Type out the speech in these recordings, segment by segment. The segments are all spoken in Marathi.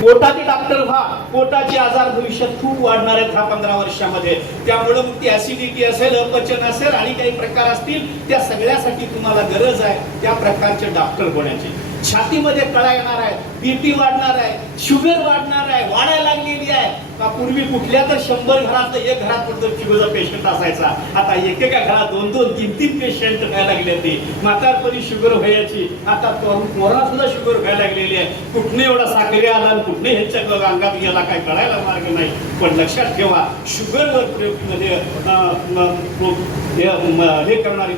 पोटाचे डॉक्टर व्हा. पोटाचे आजार भविष्यात खूप वाढणार आहेत 10-15 वर्षामध्ये. त्यामुळे मग ती ऍसिडिटी असेल, अपचन असेल आणि काही प्रकार असतील, त्या सगळ्यासाठी तुम्हाला गरज आहे त्या प्रकारचे डॉक्टर होण्याची. छातीमध्ये कळा येणार आहे, बीपी वाढणार आहे, शुगर वाढणार आहे, वाढायला लागलेली आहे. पूर्वी कुठल्या तर 100 घरात एक घरात फक्त शुगरचा पेशंट असायचा. आता एकेका घरात 2-2, 3-3 पेशंट व्हायला लागले ते. म्हातारपणी शुगर व्हायची, आता पोरांना सुद्धा शुगर व्हायला लागलेली आहे. कुठने एवढा साखरी आला आणि कुठने ह्याच्या अंगात गेला काय कळायला मार्ग नाही. पण लक्षात ठेवा, शुगरवर प्रयोगमध्ये हे करणारी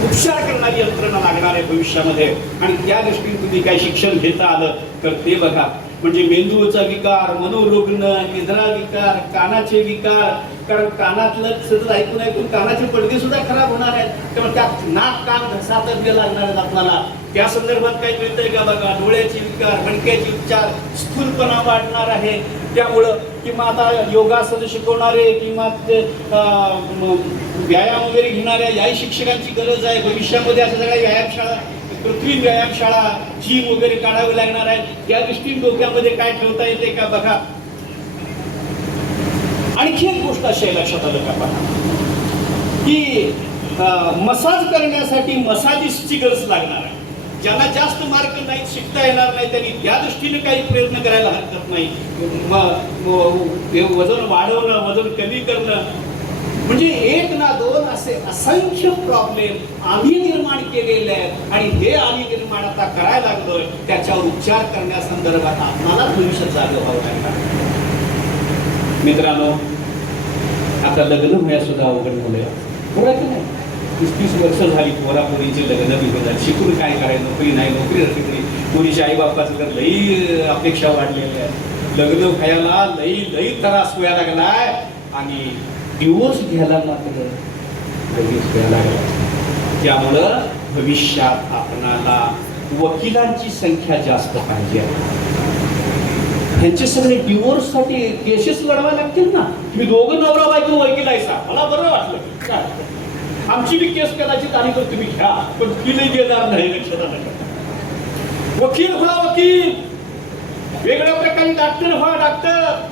उपचार करणारी यंत्रणा लागणार आहे भविष्यामध्ये. आणि त्या दृष्टीने तुम्ही काही शिक्षण घेता आलं तर ते बघा. म्हणजे मेंदूचा विकार, मनोरुग्ण, निद्रा विकार, कानाचे विकार. कारण कानातलं सतत ऐकून ऐकून कानाचे पडदे सुद्धा खराब होणार आहेत. त्यामुळे त्यात नाक, कान, घसा तज्ञ लागणार आहेत आपल्याला. त्या संदर्भात काही मिळतंय का बघा. डोळ्याचे विकार, मणक्याचे उपचार, स्थूलपणा वाढणार आहे. त्यामुळं किंवा आता योगासन शिकवणारे किंवा व्यायाम वगैरे घेणाऱ्या याही शिक्षकांची गरज आहे भविष्यामध्ये. अशा सगळ्या व्यायामशाळा, कृत्रिम व्यायामशाळा, जिम वगैरे काढावी लागणार आहे. त्या दृष्टीने डोक्यामध्ये काय ठेवता येते का बघा. आणखी एक गोष्ट अशी आहे लक्षात आलं का बघा, की मसाज करण्यासाठी मसाजिस्टची गरज लागणार आहे. ज्यांना जास्त मार्क नाही, शिकता येणार नाही, त्यांनी त्या दृष्टीने काही प्रयत्न करायला हरकत नाही. वजन वाढवणं, वजन कमी करणं, म्हणजे 1 ना 2 असे असंख्य प्रॉब्लेम आम्ही निर्माण केलेले आहेत. आणि हे आम्ही निर्माण आता करायला लागलोय, त्याच्यावर उपचार करण्यासंदर्भात आपल्याला भविष्यात जागे व्हावं लागणार. मित्रांनो, आता लग्न व्हायला सुद्धा अवघड झालंय. बरोबर की नाही? 30 वर्ष झाली पोरापोरीचे लग्न बिघडतात. शिकून काय करायचं, नोकरी नाही, नोकरी नसली. पोरीच्या आई बापाचं तर लई अपेक्षा वाढलेल्या आहेत. लग्न व्हायला लई त्रास व्हायला लागलाय. आणि डिवोर्स घ्यायला मात्र लगेच घ्यायला लागला. त्यामुळं भविष्यात आपणाला वकिलांची संख्या जास्त पाहिजे. ह्यांचे सगळे डिवोर्ससाठी केसेस लढवायला लागतील ना. तुम्ही दोघं नवरा बायको वकील आहेसा, मला बरं वाटलं. काय आमची बी केस कदाचित आणि तर तुम्ही घ्या, पण वकीलही देणार नाही. लक्षात आलं का? वकील व्हा वकील, वेगळ्या प्रकारे डॉक्टर व्हा डॉक्टर.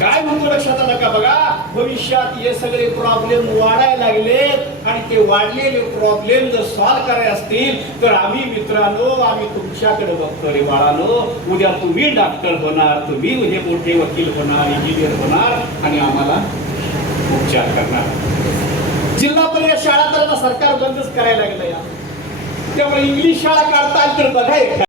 काय म्हणतो लक्षात आलं का बघा. भविष्यात हे सगळे प्रॉब्लेम वाढायला लागलेत. आणि ते वाढलेले प्रॉब्लेम जर सॉल्व्ह करायचे असतील तर आम्ही मित्रांनो, आम्ही तुमच्याकडे बघतो रे बाळांनो. उद्या तुम्ही डॉक्टर होणार, तुम्ही उद्या मोठे वकील होणार, इंजिनियर होणार आणि आम्हाला उपचार करणार. जिल्हा परिषद शाळा तर सरकार बंदच करायला लागलं या. त्यामुळे इंग्लिश शाळा काढता तर बघा.